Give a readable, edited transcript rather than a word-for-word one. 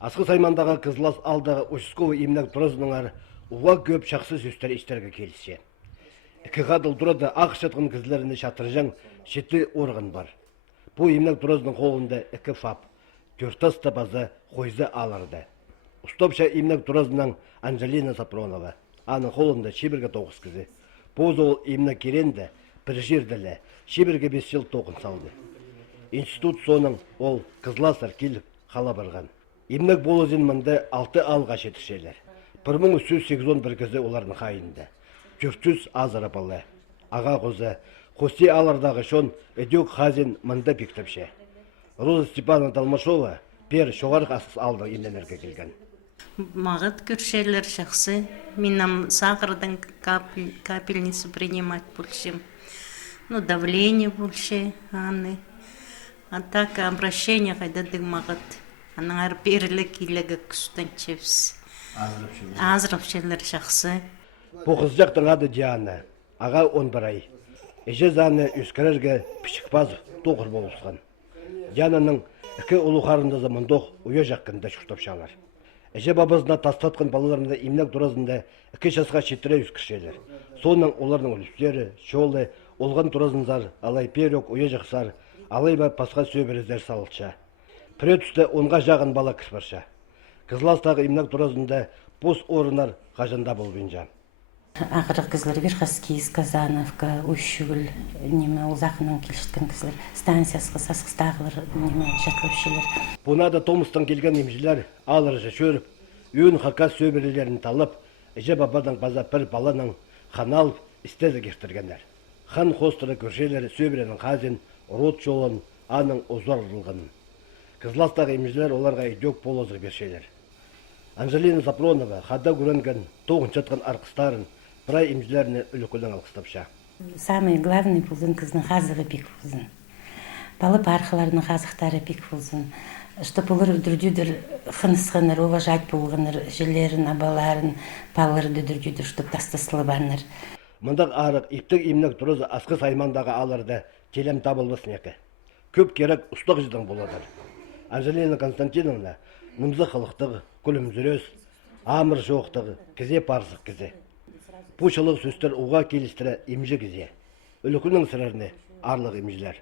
Асқы саймандағы қызлас алдағы участковый имнак тұрызыныңар уға көп шақсы сөстер іштерге келісе. Ікі қадыл тұрады ақ шатқын кізлеріне шатыржан шеті орған бар. Бұл имнак тұрызының қолында ікі фап, төртас табазы қойзы аларды. Ұстопша имнак тұрызының Анжелина Сапронова, аның қолында шебірге 9 кізі. Бұл ол имнак керенді бір жерділі, шебірге 5 жыл тоқын салды. Институт соның ол қызласар келіп қала барған. Имнак болызын мұнда 6 алға шетішелер. 1381 кізі олардың қайынды. 400 азыр апалы. Аға қозы, қоси алардағы шон өдек хазин мұнда пектіпше. Роза Степана Талмашова бер шоғарық асыз алды имненерге келген. Мағыт көршелер жақсы. Менам сағырдың капельницы принимать больше. Ну, давление больше, Анны. А так обращение қайда дымағыт. Аның арберлі келегі күстен чепс. Азырапшелер жақсы. Бұл қыз жақтың ады Диана. Аға 11 ай. Эже заны үскерерге пішікпаз тоғыр болысқан. Диананың ікі ұлы қарында замандоқ ұя жаққында шүртапшалар. Эже бабызына тастатқан балаларында имнак тұразында 2 жасқа шеттіре үскіршелер. Соның олардың үлістері, шолы, олған тұразынзар, алай перек ұя жақсар, алай ба пасқа сөбіріздер салылша. Пірет үсті онға жағын бала кірпарша. Қызластағы имнак тұразында бос орынар қажында болбейінжа. Ақырық кізлер Верховский, Казановка, Ущүгіл, ұзақының келшіткен кізлер, станциясқы, сасқыстағылар, шатлапшылар. Бұнада Томыстан келген емжілер алыр жашөріп, үйін хақа сөбірілерін талып, әже бабадан база бір баланың хан алып, істезі кертіргендер. Хан қостыры көршелері сөбірінің қазин, рот жолын, аның ұзарылғанын. Қызластағы емжілер оларға идек болозы бершелер. Анжелина Сапронова хада көрінген тоғын жатқан арқыстарын бірай емжілеріне үлікілін алқыстапша. Самый главный бұлдың кіздің қазығы бек бұлдың. Балы парқыларының қазықтары бек бұлдың. Чтоб олар үдірдюдір қынысқаныр, уважать болғаныр, жерлерін, абаларын, балары үдірдюдір, чтоб тастасылы барныр. Мұндақ арық иптік имнік тұрызы асқы саймандағы алырды телем табылмасын екі. Көп керек ұстық жыдың боладыр. Анжелина Константиновна нымзы қылықтығы, күлімзірөз, амыр жоқтығы, кізе парсық кізе. Бұл шылық сөстер уға келістірі емжі кізе. Үлікінің сіреріне арлық емжілер.